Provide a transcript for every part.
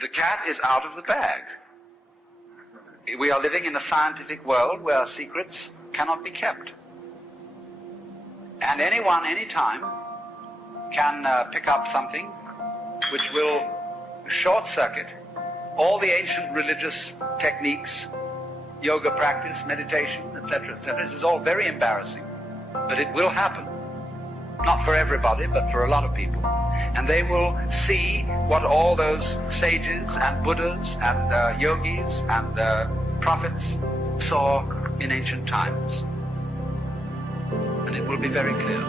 The cat is out of the bag. We are living in a scientific world where secrets cannot be kept. And anyone, anytime, can pick up something which will short-circuit all the ancient religious techniques, yoga practice, meditation, etc., etc. This is all very embarrassing, but it will happen. Not for everybody, but for a lot of people. And they will see what all those sages and Buddhas and yogis and prophets saw in ancient times. And it will be very clear.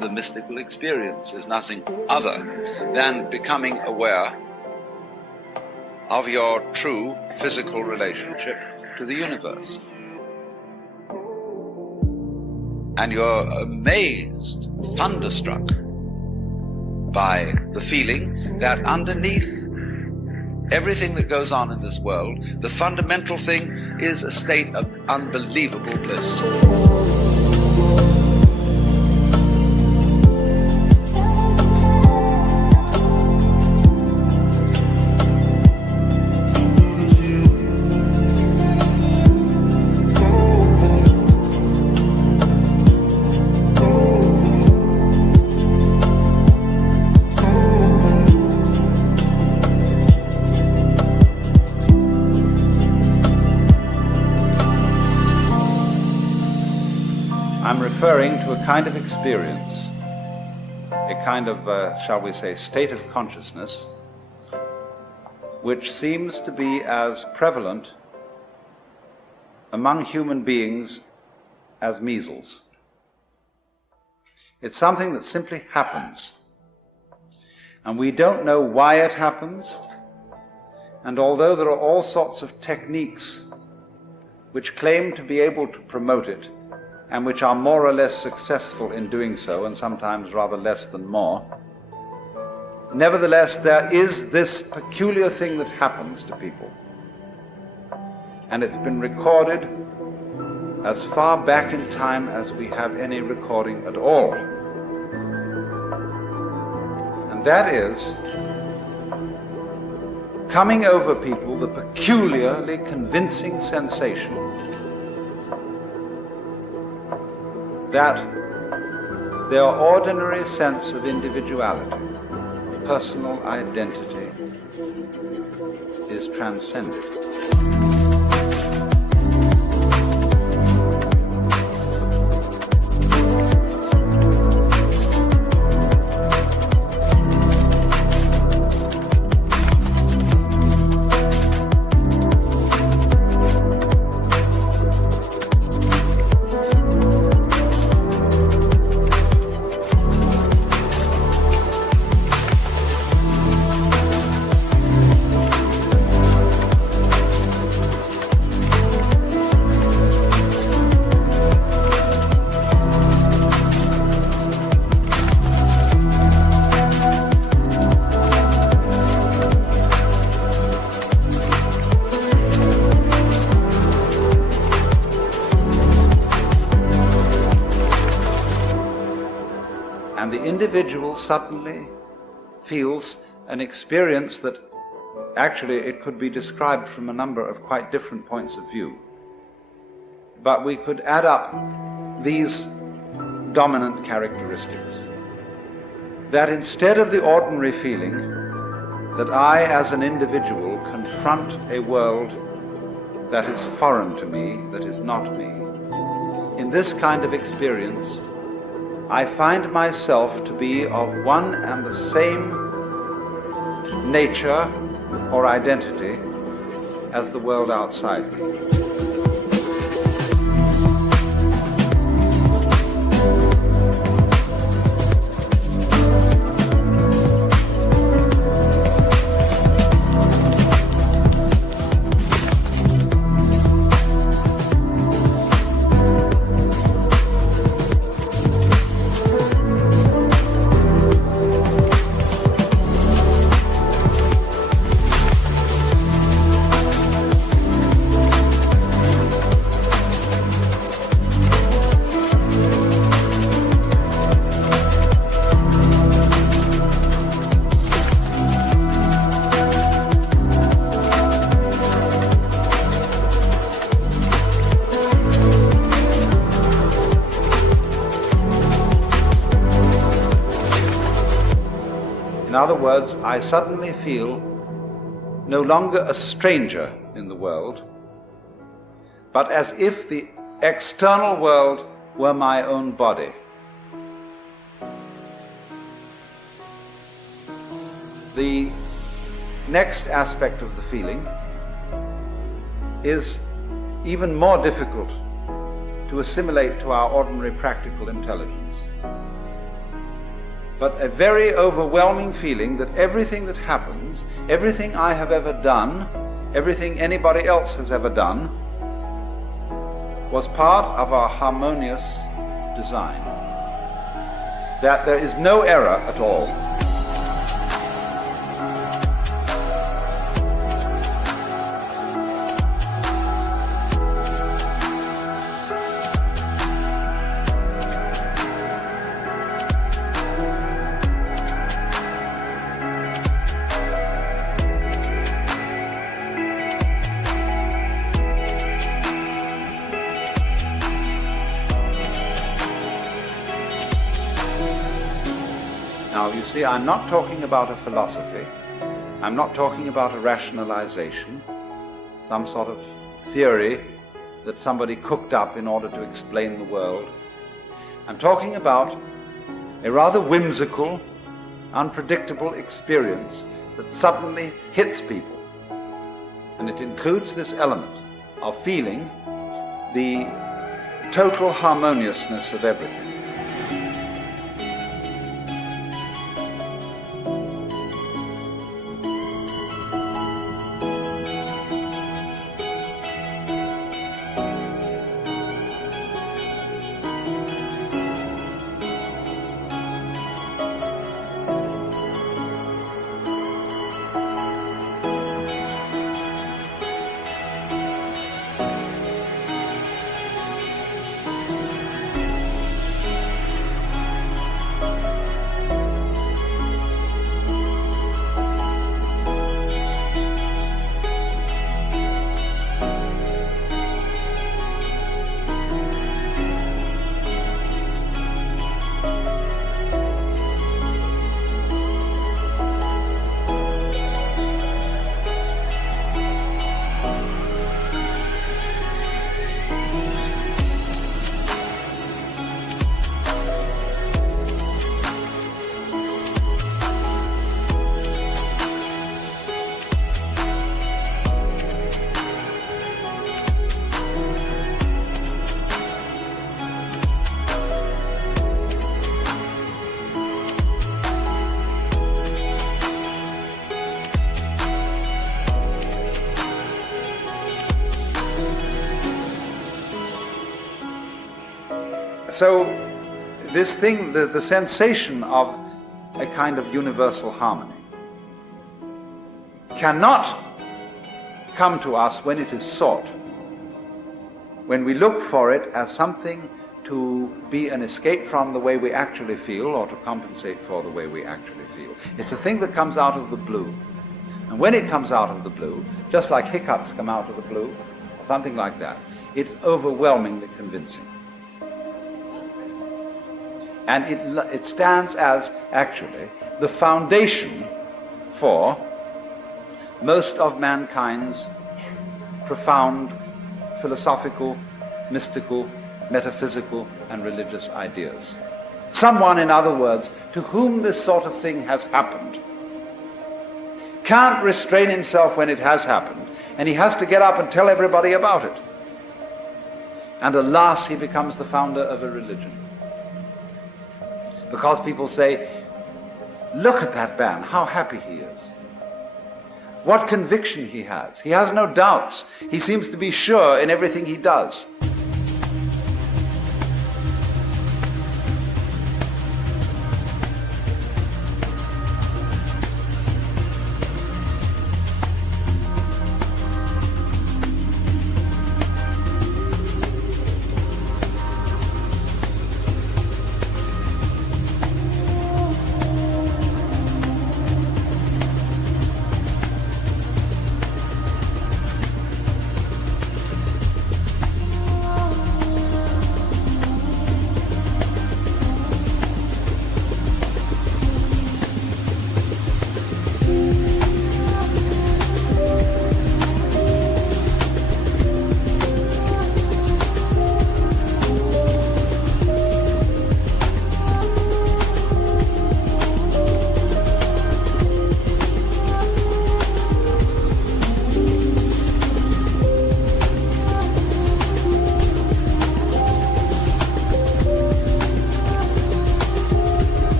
The mystical experience is nothing other than becoming aware of your true physical relationship to the universe. And you're amazed, thunderstruck by the feeling that underneath everything that goes on in this world, the fundamental thing is a state of unbelievable bliss. I'm referring to a kind of experience, a kind of, shall we say, state of consciousness, which seems to be as prevalent among human beings as measles. It's something that simply happens, and we don't know why it happens, and although there are all sorts of techniques which claim to be able to promote it, and which are more or less successful in doing so, and sometimes rather less than more, nevertheless there is this peculiar thing that happens to people. And it's been recorded as far back in time as we have any recording at all. And that is coming over people the peculiarly convincing sensation that their ordinary sense of individuality, personal identity, is transcended. And the individual suddenly feels an experience that actually it could be described from a number of quite different points of view. But we could add up these dominant characteristics. That instead of the ordinary feeling that I, as an individual, confront a world that is foreign to me, that is not me. In this kind of experience, I find myself to be of one and the same nature or identity as the world outside me. In other words, I suddenly feel no longer a stranger in the world, but as if the external world were my own body. The next aspect of the feeling is even more difficult to assimilate to our ordinary practical intelligence. But a very overwhelming feeling that everything that happens, everything I have ever done, everything anybody else has ever done, was part of our harmonious design. That there is no error at all. Now, you see, I'm not talking about a philosophy. I'm not talking about a rationalization, some sort of theory that somebody cooked up in order to explain the world. I'm talking about a rather whimsical, unpredictable experience that suddenly hits people. And it includes this element of feeling the total harmoniousness of everything. So this thing, the sensation of a kind of universal harmony cannot come to us when it is sought, when we look for it as something to be an escape from the way we actually feel or to compensate for the way we actually feel. It's a thing that comes out of the blue. And when it comes out of the blue, just like hiccups come out of the blue, or something like that, it's overwhelmingly convincing. And it stands as, actually, the foundation for most of mankind's profound philosophical, mystical, metaphysical, and religious ideas. Someone, in other words, to whom this sort of thing has happened, can't restrain himself when it has happened, and he has to get up and tell everybody about it. And alas, he becomes the founder of a religion. Because people say, look at that man, how happy he is. What conviction he has. He has no doubts. He seems to be sure in everything he does.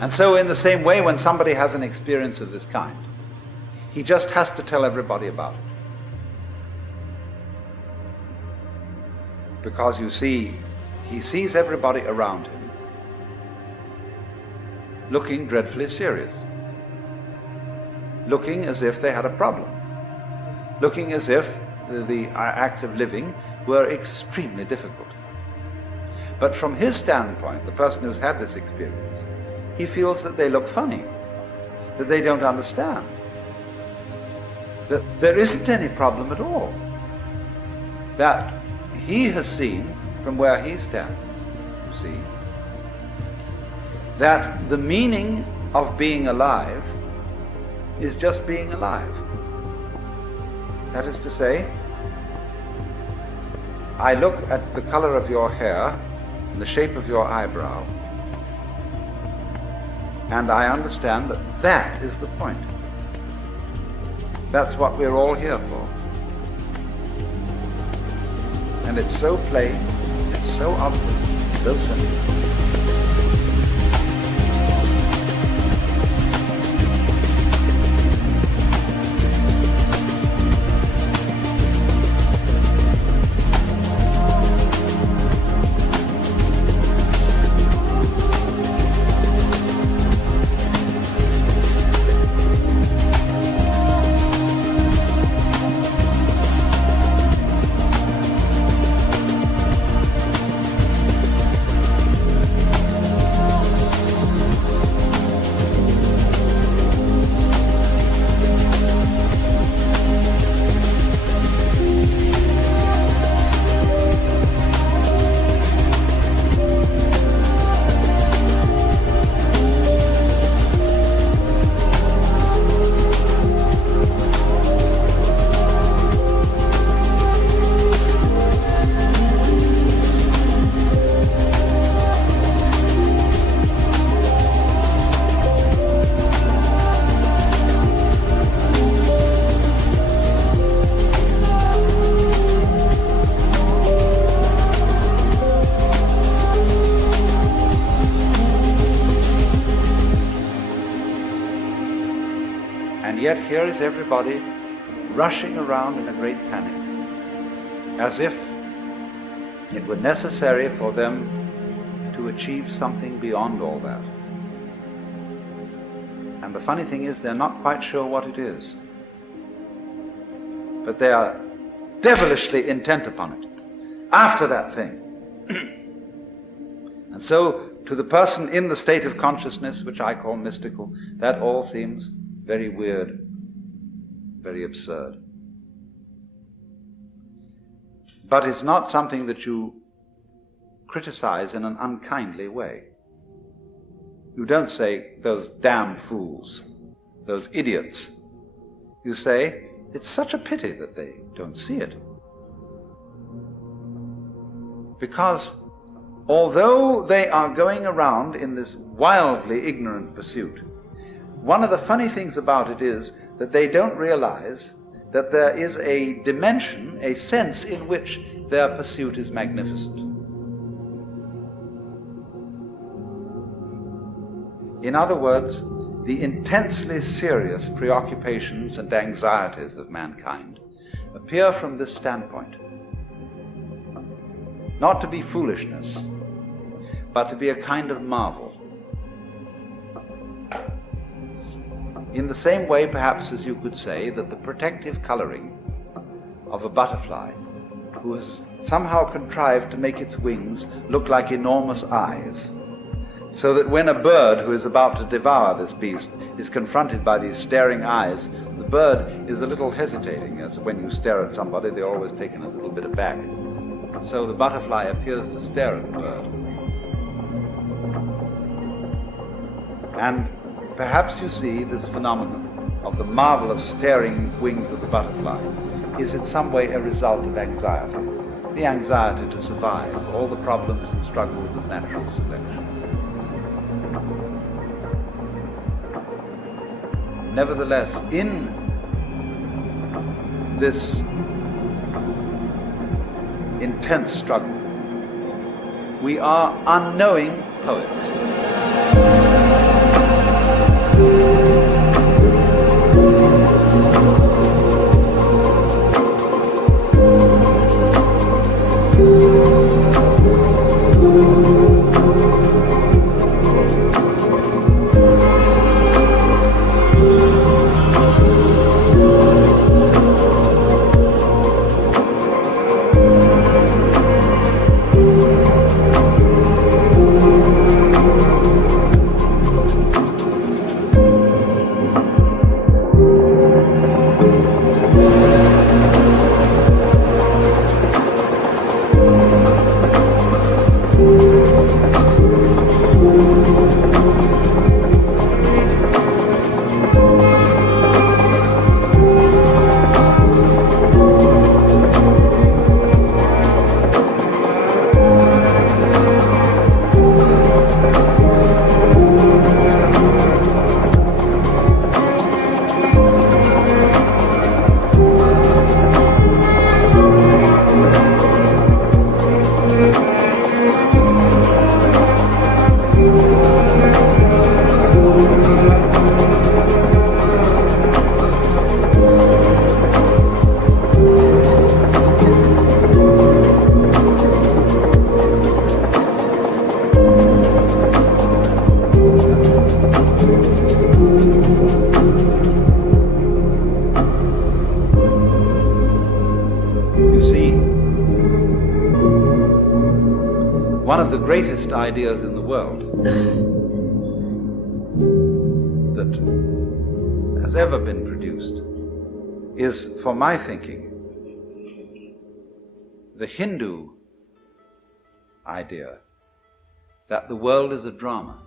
And so in the same way, when somebody has an experience of this kind, he just has to tell everybody about it. Because you see, he sees everybody around him looking dreadfully serious, looking as if they had a problem, looking as if the act of living were extremely difficult. But from his standpoint, the person who's had this experience, he feels that they look funny, that they don't understand, that there isn't any problem at all, that he has seen from where he stands, you see, that the meaning of being alive is just being alive. That is to say, I look at the color of your hair and the shape of your eyebrow, and I understand that that is the point. That's what we're all here for. And it's so plain, it's so obvious, it's so simple. Yet here is everybody rushing around in a great panic, as if it were necessary for them to achieve something beyond all that. And the funny thing is, they're not quite sure what it is, but they are devilishly intent upon it, after that thing. And so, to the person in the state of consciousness, which I call mystical, that all seems very weird, very absurd. But it's not something that you criticize in an unkindly way. You don't say, those damn fools, those idiots. You say, it's such a pity that they don't see it. Because although they are going around in this wildly ignorant pursuit, one of the funny things about it is that they don't realize that there is a dimension, a sense in which their pursuit is magnificent. In other words, the intensely serious preoccupations and anxieties of mankind appear from this standpoint. Not to be foolishness, but to be a kind of marvel. In the same way, perhaps, as you could say that the protective coloring of a butterfly, who has somehow contrived to make its wings look like enormous eyes, so that when a bird who is about to devour this beast is confronted by these staring eyes, the bird is a little hesitating, as when you stare at somebody, they're always taken a little bit aback. So the butterfly appears to stare at the bird. And perhaps you see this phenomenon of the marvelous staring wings of the butterfly is in some way a result of anxiety. The anxiety to survive, all the problems and struggles of natural selection. Nevertheless, in this intense struggle, we are unknowing poets. Greatest ideas in the world that has ever been produced is, for my thinking, the Hindu idea that the world is a drama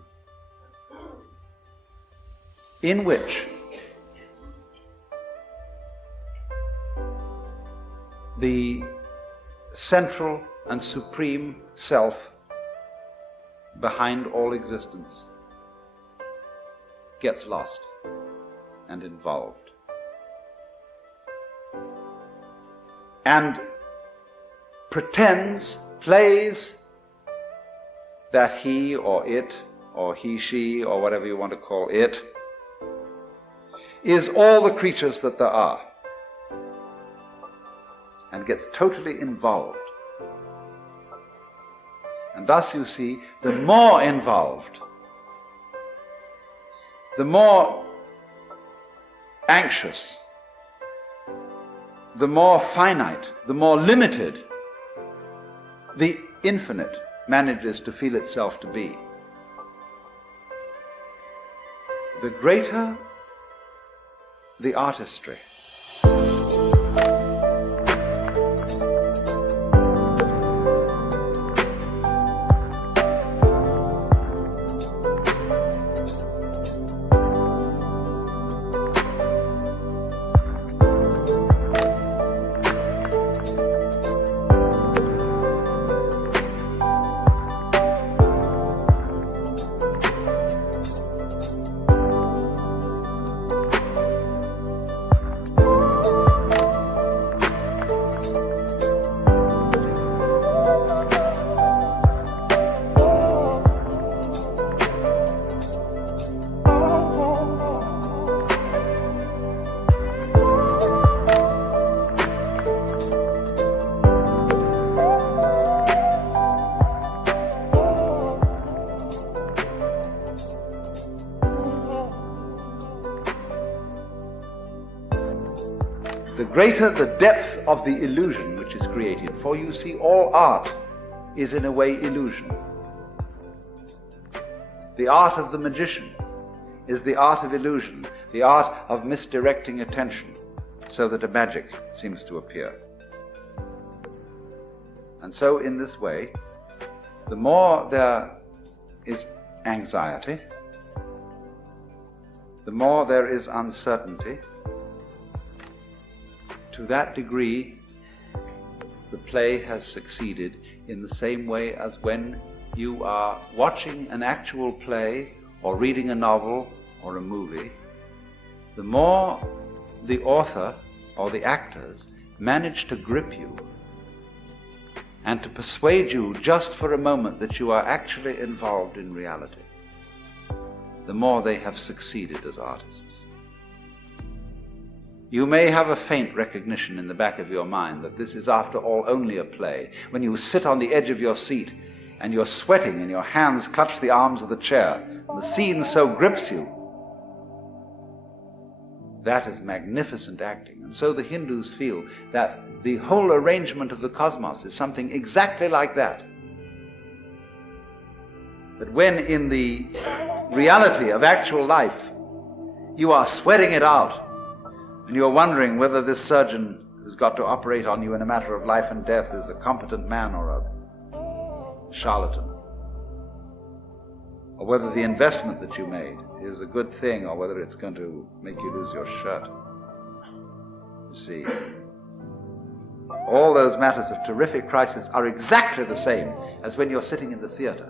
in which the central and supreme self behind all existence gets lost and involved, and pretends, plays that he or it, or he, she, or whatever you want to call it, is all the creatures that there are, and gets totally involved. And thus, you see, the more involved, the more anxious, the more finite, the more limited the infinite manages to feel itself to be, the greater the artistry the greater the depth of the illusion which is created. For you see, all art is in a way illusion. The art of the magician is the art of illusion, the art of misdirecting attention so that a magic seems to appear. And so in this way, the more there is anxiety, the more there is uncertainty, to that degree the play has succeeded, in the same way as when you are watching an actual play or reading a novel or a movie, the more the author or the actors manage to grip you and to persuade you just for a moment that you are actually involved in reality, the more they have succeeded as artists. You may have a faint recognition in the back of your mind that this is after all only a play. When you sit on the edge of your seat and you're sweating and your hands clutch the arms of the chair, and the scene so grips you, that is magnificent acting. And so the Hindus feel that the whole arrangement of the cosmos is something exactly like that. That when in the reality of actual life you are sweating it out, and you're wondering whether this surgeon who's got to operate on you in a matter of life and death is a competent man or a charlatan, or whether the investment that you made is a good thing, or whether it's going to make you lose your shirt. You see, all those matters of terrific crisis are exactly the same as when you're sitting in the theater,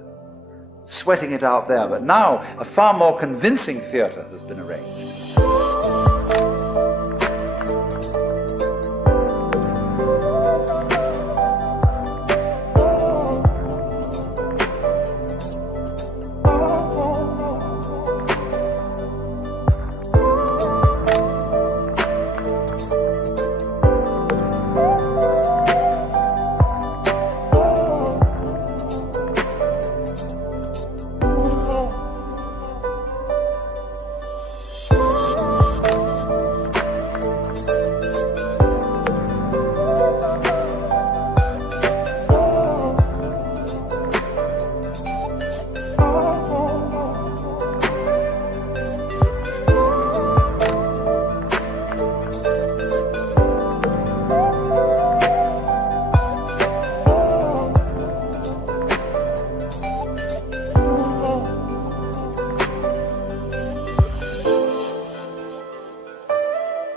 sweating it out there. But now a far more convincing theater has been arranged.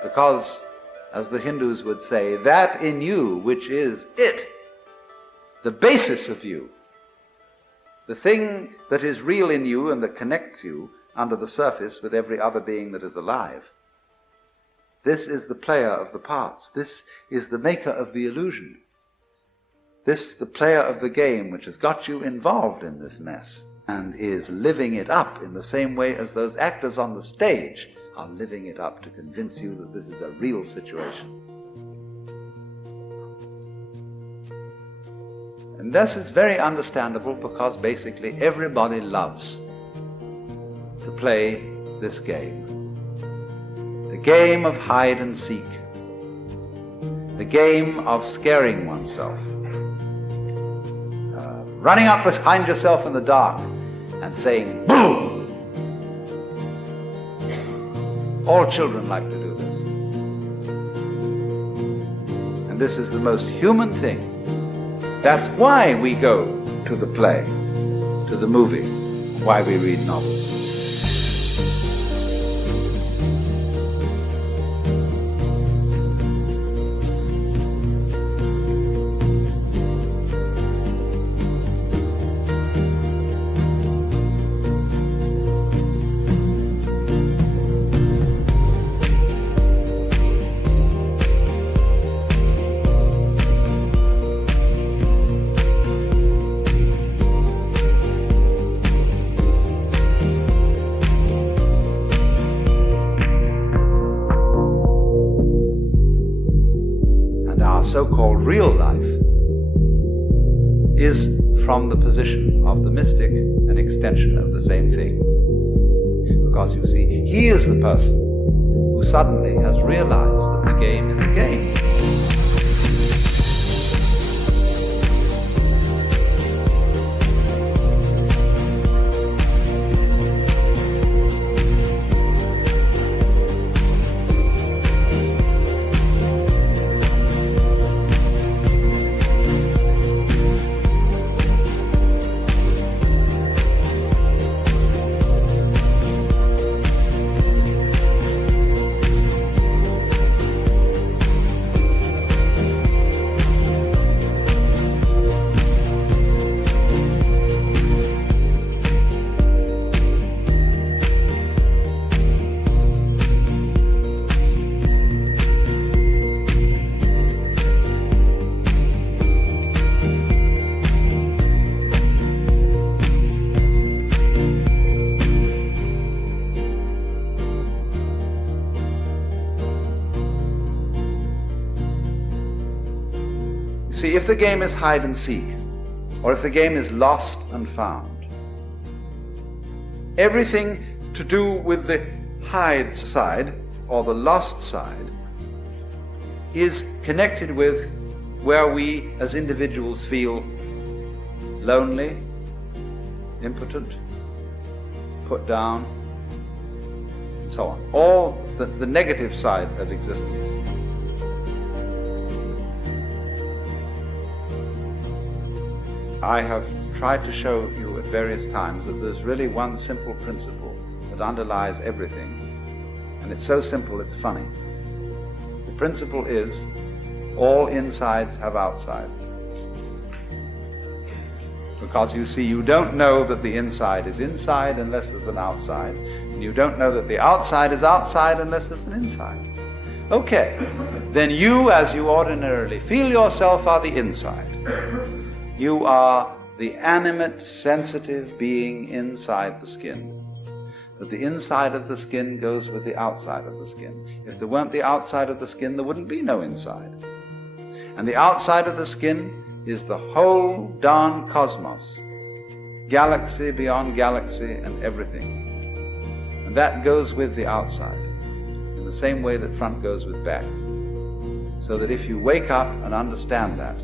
Because, as the Hindus would say, that in you which is it, the basis of you, the thing that is real in you and that connects you under the surface with every other being that is alive, this is the player of the parts. This is the maker of the illusion. This, the player of the game, which has got you involved in this mess and is living it up in the same way as those actors on the stage are living it up to convince you that this is a real situation. And this is very understandable, because basically everybody loves to play this game. The game of hide and seek. The game of scaring oneself. Running up behind yourself in the dark and saying, "Boom!" All children like to do this. And this is the most human thing. That's why we go to the play, to the movie, why we read novels. So-called real life is, from the position of the mystic, an extension of the same thing. Because you see, he is the person who suddenly has realized that the game is a game. See, if the game is hide and seek, or if the game is lost and found, everything to do with the hide side or the lost side is connected with where we as individuals feel lonely, impotent, put down, and so on. All the negative side of existence. I have tried to show you at various times that there's really one simple principle that underlies everything, and it's so simple it's funny. The principle is all insides have outsides. Because you see, you don't know that the inside is inside unless there's an outside, and you don't know that the outside is outside unless there's an inside. Okay, then you, as you ordinarily feel yourself, are the inside. You are the animate, sensitive being inside the skin. But the inside of the skin goes with the outside of the skin. If there weren't the outside of the skin, there wouldn't be no inside. And the outside of the skin is the whole darn cosmos, galaxy beyond galaxy and everything. And that goes with the outside, in the same way that front goes with back. So that if you wake up and understand that,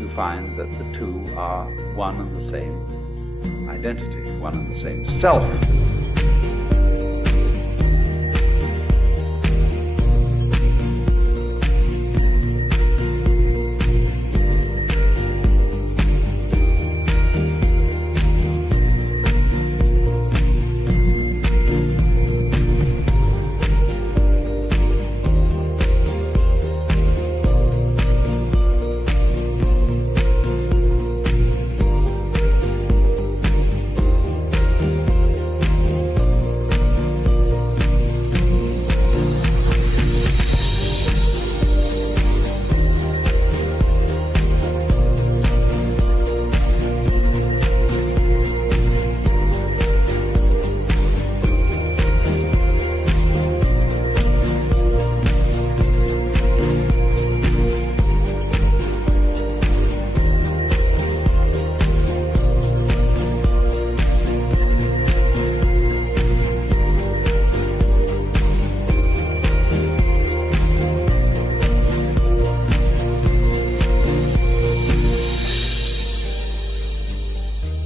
you find that the two are one and the same identity, one and the same self.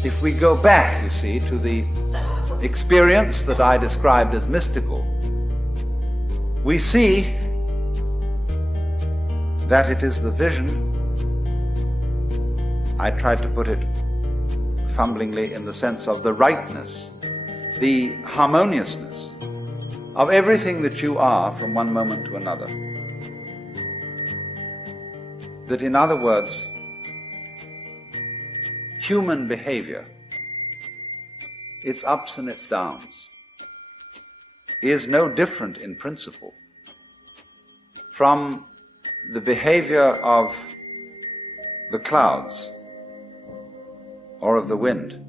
If we go back, you see, to the experience that I described as mystical, we see that it is the vision, I tried to put it fumblingly in the sense of the rightness, the harmoniousness of everything that you are from one moment to another. That, in other words, human behavior, its ups and its downs, is no different in principle from the behavior of the clouds, or of the wind,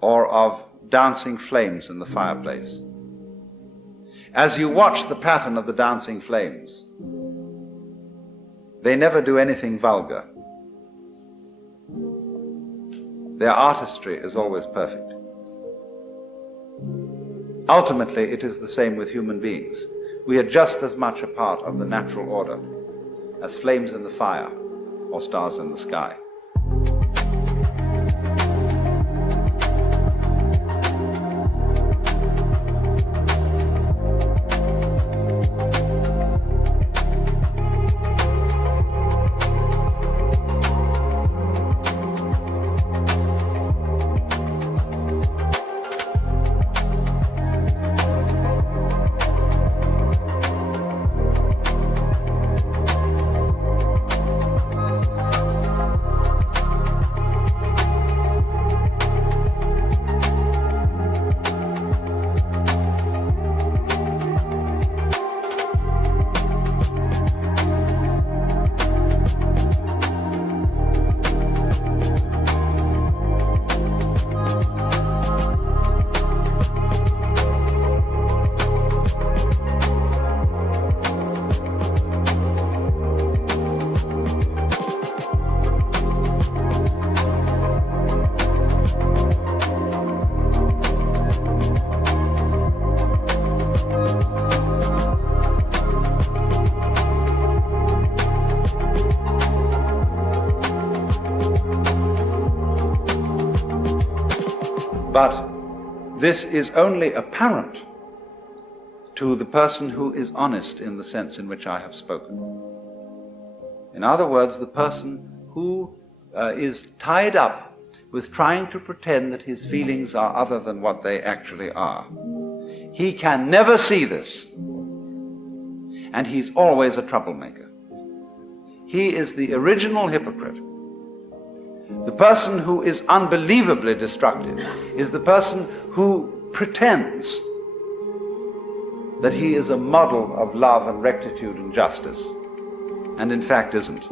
or of dancing flames in the fireplace. As you watch the pattern of the dancing flames, they never do anything vulgar. Their artistry is always perfect. Ultimately, it is the same with human beings. We are just as much a part of the natural order as flames in the fire or stars in the sky. But this is only apparent to the person who is honest in the sense in which I have spoken. In other words, the person who is tied up with trying to pretend that his feelings are other than what they actually are. He can never see this, and he's always a troublemaker. He is the original hypocrite. The person who is unbelievably destructive is the person who pretends that he is a model of love and rectitude and justice, and in fact isn't.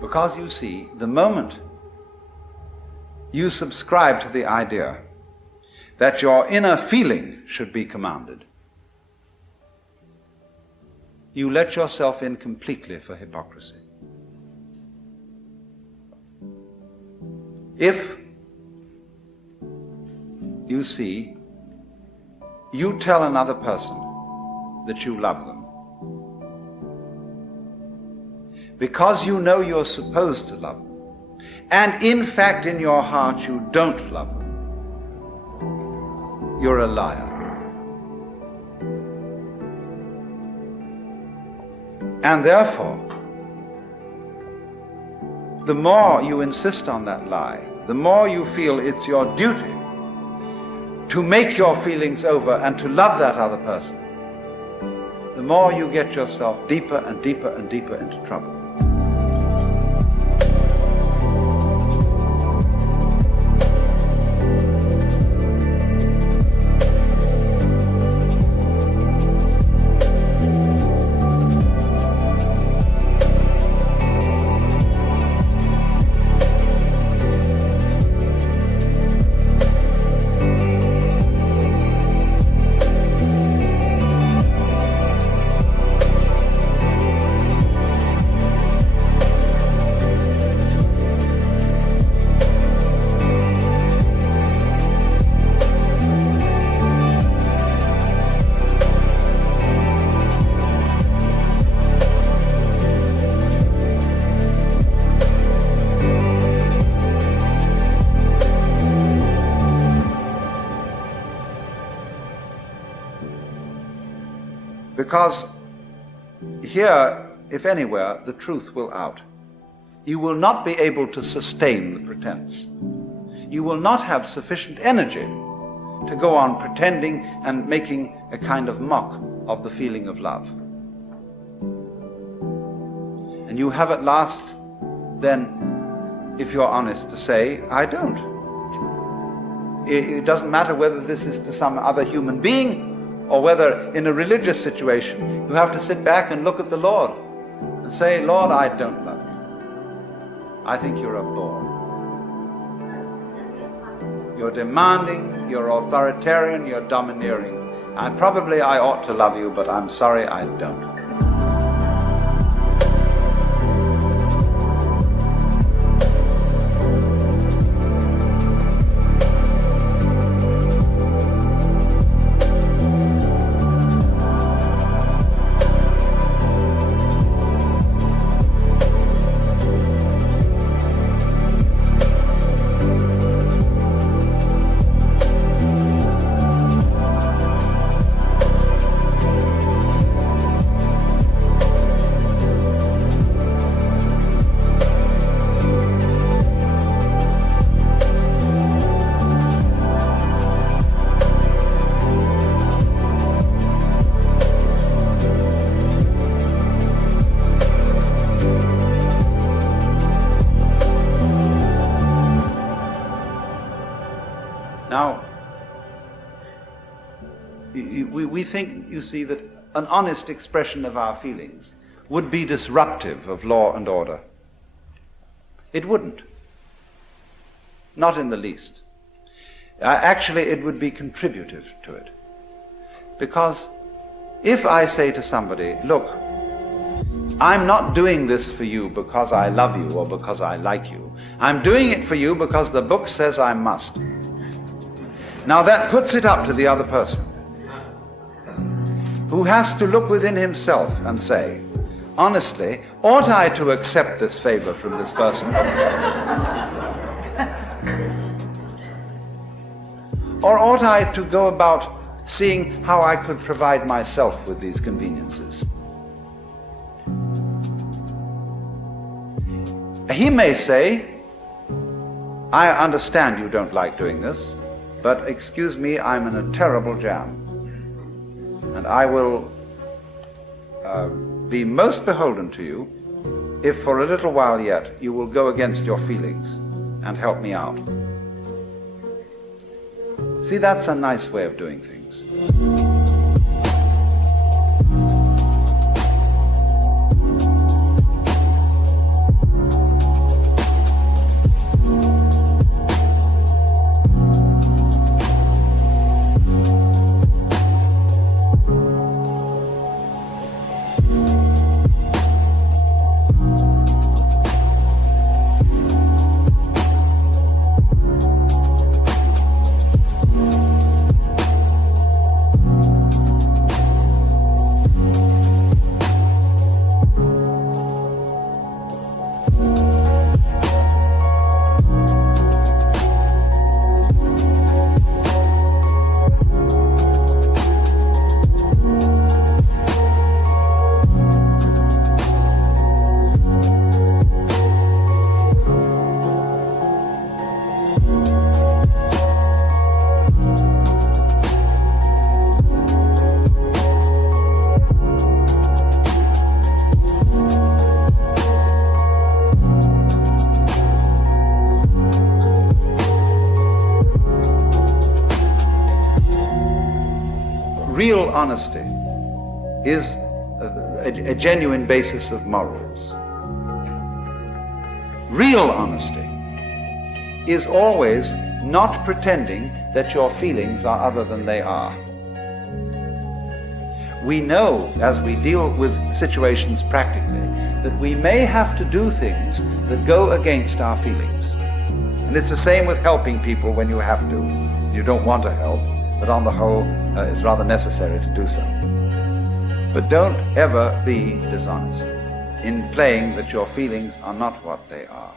Because you see, the moment you subscribe to the idea that your inner feeling should be commanded, you let yourself in completely for hypocrisy. If you see, you tell another person that you love them, because you know you're supposed to love them, and in fact in your heart you don't love them, you're a liar. And therefore, the more you insist on that lie, the more you feel it's your duty to make your feelings over and to love that other person, the more you get yourself deeper and deeper and deeper into trouble. Because here, if anywhere, the truth will out. You will not be able to sustain the pretense. You will not have sufficient energy to go on pretending and making a kind of mock of the feeling of love. And you have at last, then, if you're honest, to say, I don't. It doesn't matter whether this is to some other human being or whether in a religious situation you have to sit back and look at the Lord and say, Lord, I don't love you. I think you're a bore. You're demanding, you're authoritarian, you're domineering. Probably I ought to love you, but I'm sorry I don't. Now, we think, you see, that an honest expression of our feelings would be disruptive of law and order. It wouldn't. Not in the least. Actually, it would be contributive to it. Because if I say to somebody, look, I'm not doing this for you because I love you or because I like you. I'm doing it for you because the book says I must. Now that puts it up to the other person, who has to look within himself and say, honestly, ought I to accept this favor from this person? Or ought I to go about seeing how I could provide myself with these conveniences? He may say, I understand you don't like doing this, but excuse me, I'm in a terrible jam. And I will be most beholden to you if for a little while yet you will go against your feelings and help me out. See, that's a nice way of doing things. Real honesty is a genuine basis of morals. Real honesty is always not pretending that your feelings are other than they are. We know, as we deal with situations practically, that we may have to do things that go against our feelings. And it's the same with helping people when you have to. You don't want to help, but on the whole, it's rather necessary to do so. But don't ever be dishonest in playing that your feelings are not what they are.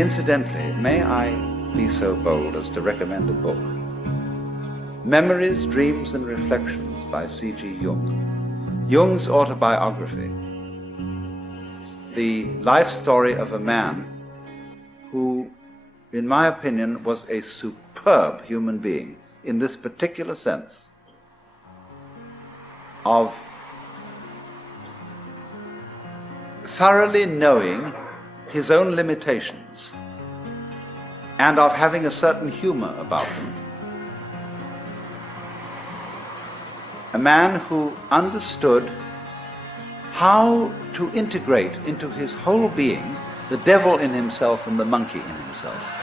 Incidentally, may I be so bold as to recommend a book? Memories, Dreams and Reflections by C.G. Jung. Jung's autobiography. The life story of a man who, in my opinion, was a superb human being in this particular sense of thoroughly knowing his own limitations and of having a certain humor about them. A man who understood how to integrate into his whole being the devil in himself and the monkey in himself.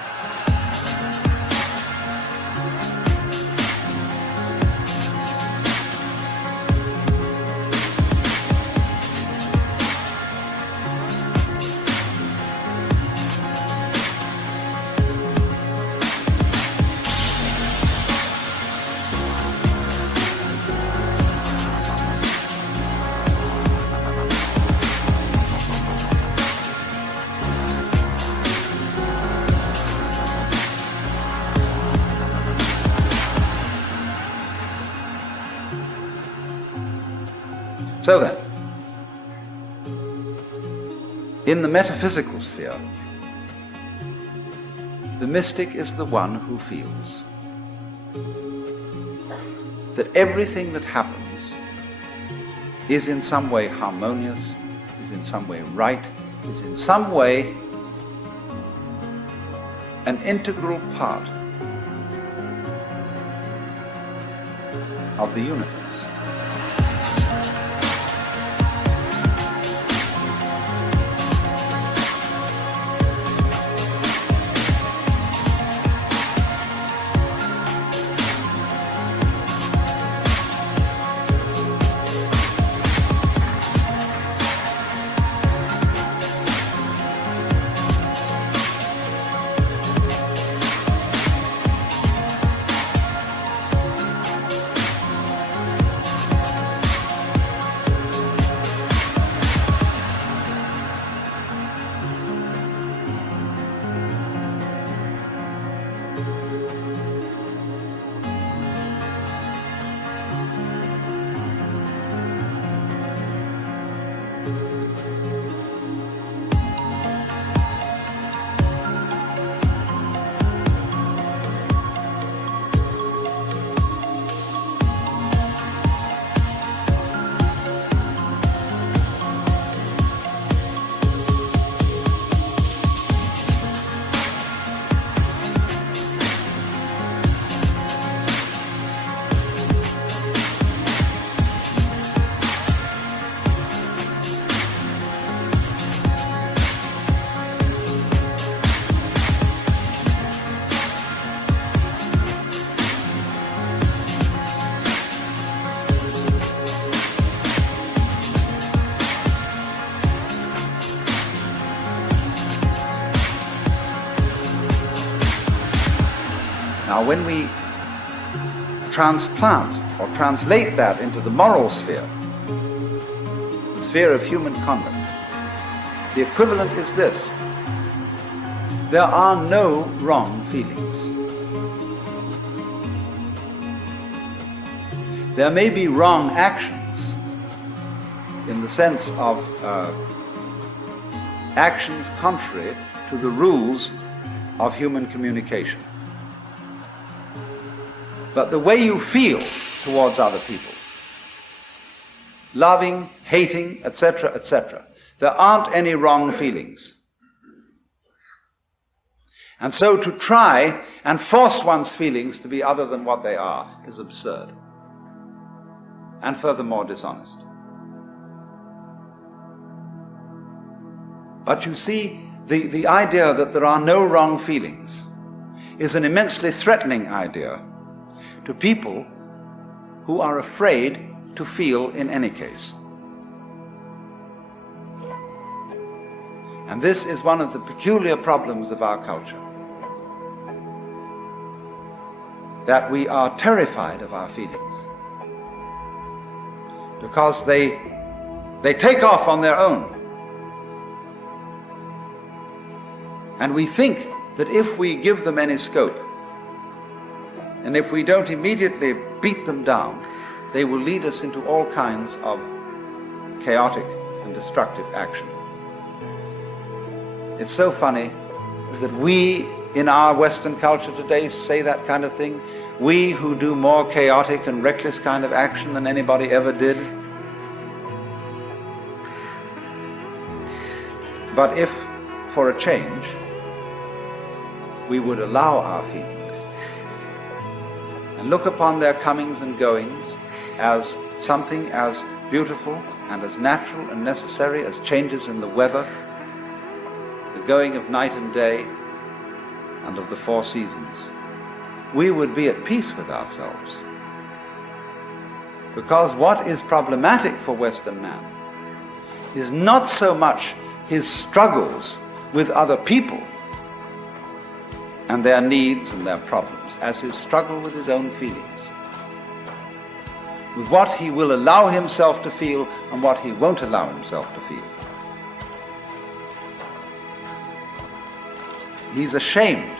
So then, in the metaphysical sphere, the mystic is the one who feels that everything that happens is in some way harmonious, is in some way right, is in some way an integral part of the universe. Now, when we transplant or translate that into the moral sphere, the sphere of human conduct, the equivalent is this: there are no wrong feelings. There may be wrong actions in the sense of actions contrary to the rules of human communication. But the way you feel towards other people, loving, hating, etc., etc., there aren't any wrong feelings. And so to try and force one's feelings to be other than what they are is absurd, and furthermore dishonest. But you see, the idea that there are no wrong feelings is an immensely threatening idea to people who are afraid to feel in any case. And this is one of the peculiar problems of our culture, that we are terrified of our feelings because they take off on their own. And we think that if we give them any scope, and if we don't immediately beat them down, they will lead us into all kinds of chaotic and destructive action. It's so funny that we, in our Western culture today, say that kind of thing. We who do more chaotic and reckless kind of action than anybody ever did. But if, for a change, we would allow our feelings and look upon their comings and goings as something as beautiful and as natural and necessary as changes in the weather, the going of night and day, and of the four seasons, we would be at peace with ourselves. Because what is problematic for Western man is not so much his struggles with other people and their needs and their problems as his struggle with his own feelings, with what he will allow himself to feel and what he won't allow himself to feel. He's ashamed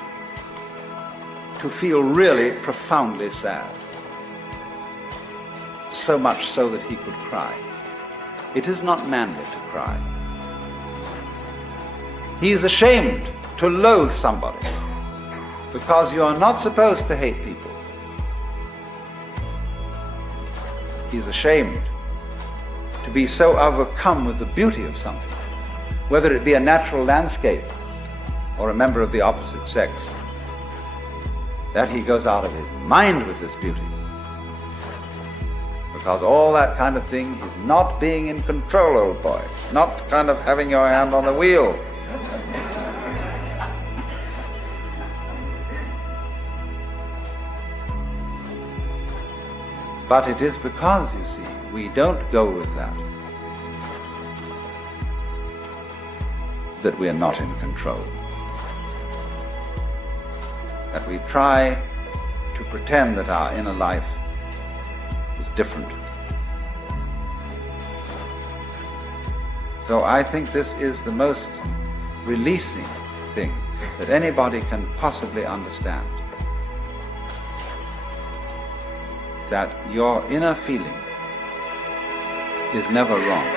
to feel really profoundly sad, so much so that he could cry. It is not manly to cry. He is ashamed to loathe somebody, because you are not supposed to hate people. He's ashamed to be so overcome with the beauty of something, whether it be a natural landscape or a member of the opposite sex, that he goes out of his mind with this beauty. Because all that kind of thing is not being in control, old boy, not kind of having your hand on the wheel. But it is because, you see, we don't go with that we are not in control. That we try to pretend that our inner life is different. So I think this is the most releasing thing that anybody can possibly understand. That your inner feeling is never wrong.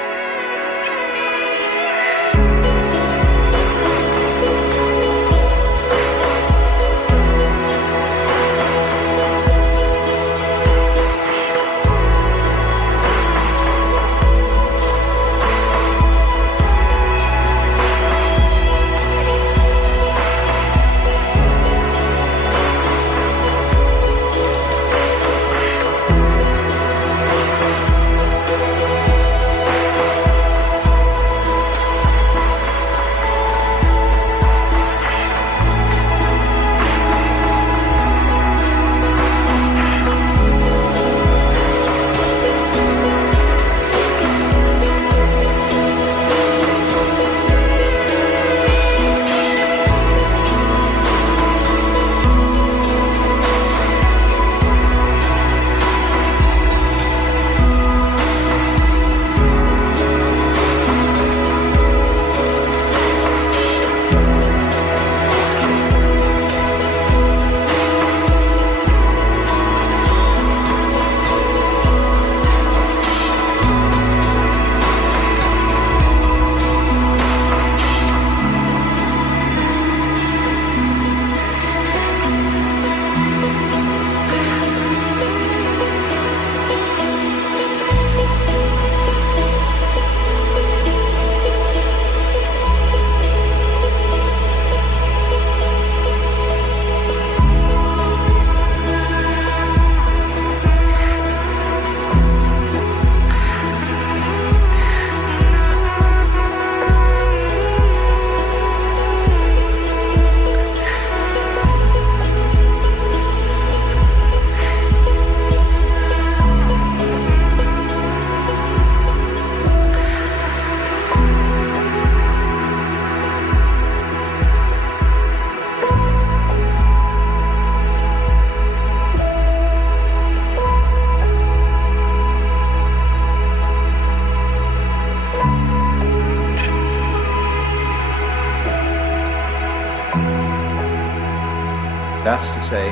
That's to say,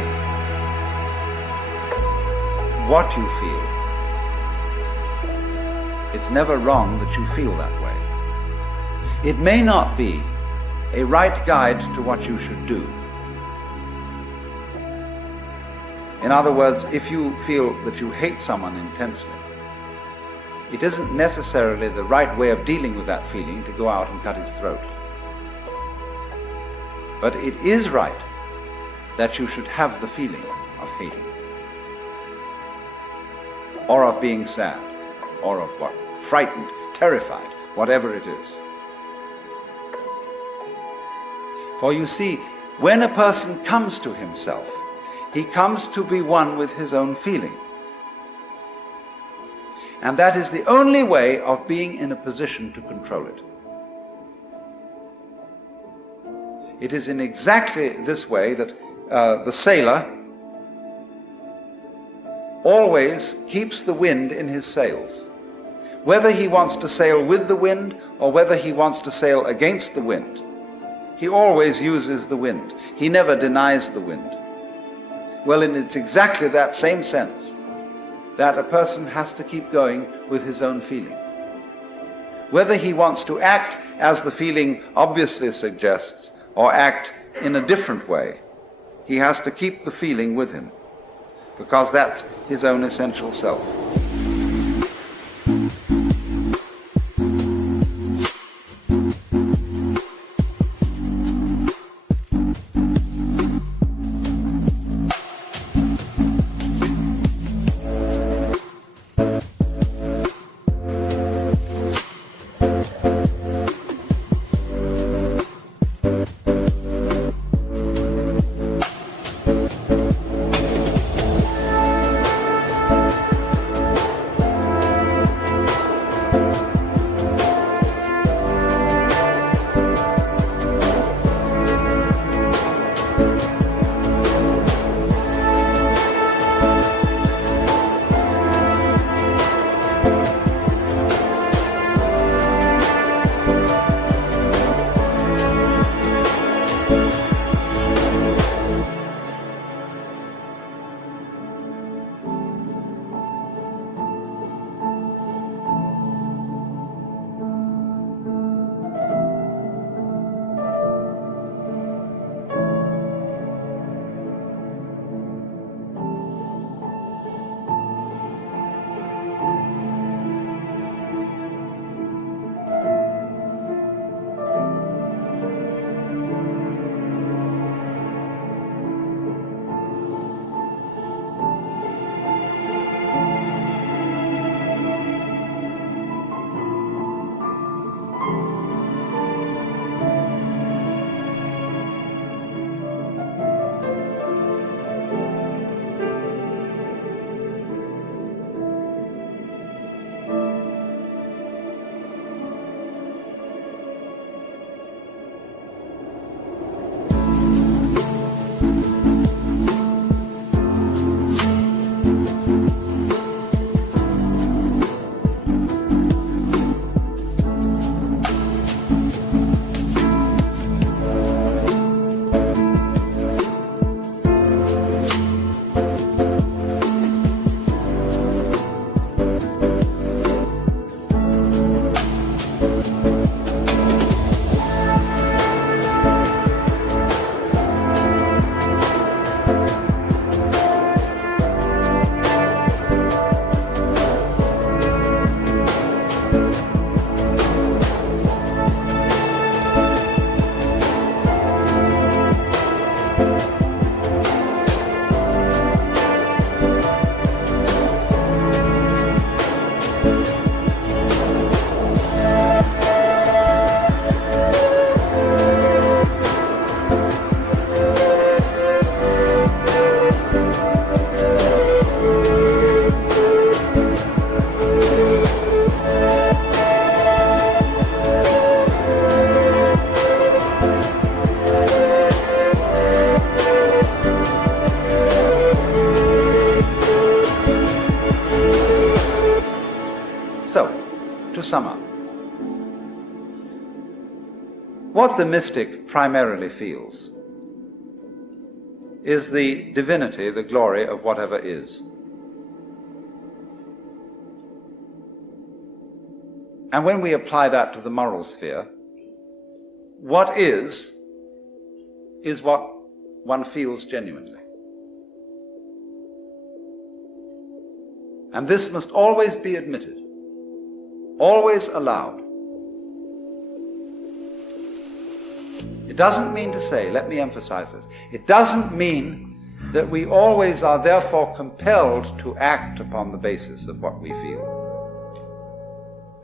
what you feel. It's never wrong that you feel that way. It may not be a right guide to what you should do. In other words, if you feel that you hate someone intensely, it isn't necessarily the right way of dealing with that feeling to go out and cut his throat. But it is right that you should have the feeling of hating, or of being sad, or of what? Frightened, terrified, whatever it is. For you see, when a person comes to himself, he comes to be one with his own feeling. And that is the only way of being in a position to control it. It is in exactly this way that the sailor always keeps the wind in his sails. Whether he wants to sail with the wind or whether he wants to sail against the wind, he always uses the wind. He never denies the wind. Well, and it's exactly that same sense that a person has to keep going with his own feeling. Whether he wants to act as the feeling obviously suggests or act in a different way, he has to keep the feeling with him, because that's his own essential self. To sum up, what the mystic primarily feels is the divinity, the glory of whatever is. And when we apply that to the moral sphere, what is what one feels genuinely. And this must always be admitted, always allowed. It doesn't mean to say, let me emphasize this, it doesn't mean that we always are therefore compelled to act upon the basis of what we feel.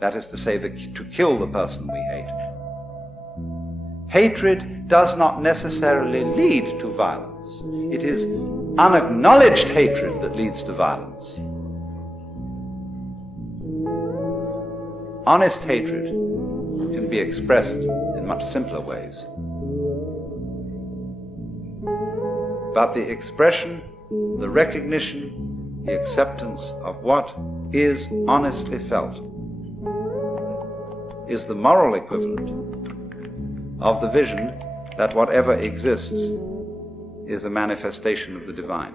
That is to say, to kill the person we hate. Hatred does not necessarily lead to violence. It is unacknowledged hatred that leads to violence. Honest hatred can be expressed in much simpler ways. But the expression, the recognition, the acceptance of what is honestly felt is the moral equivalent of the vision that whatever exists is a manifestation of the divine.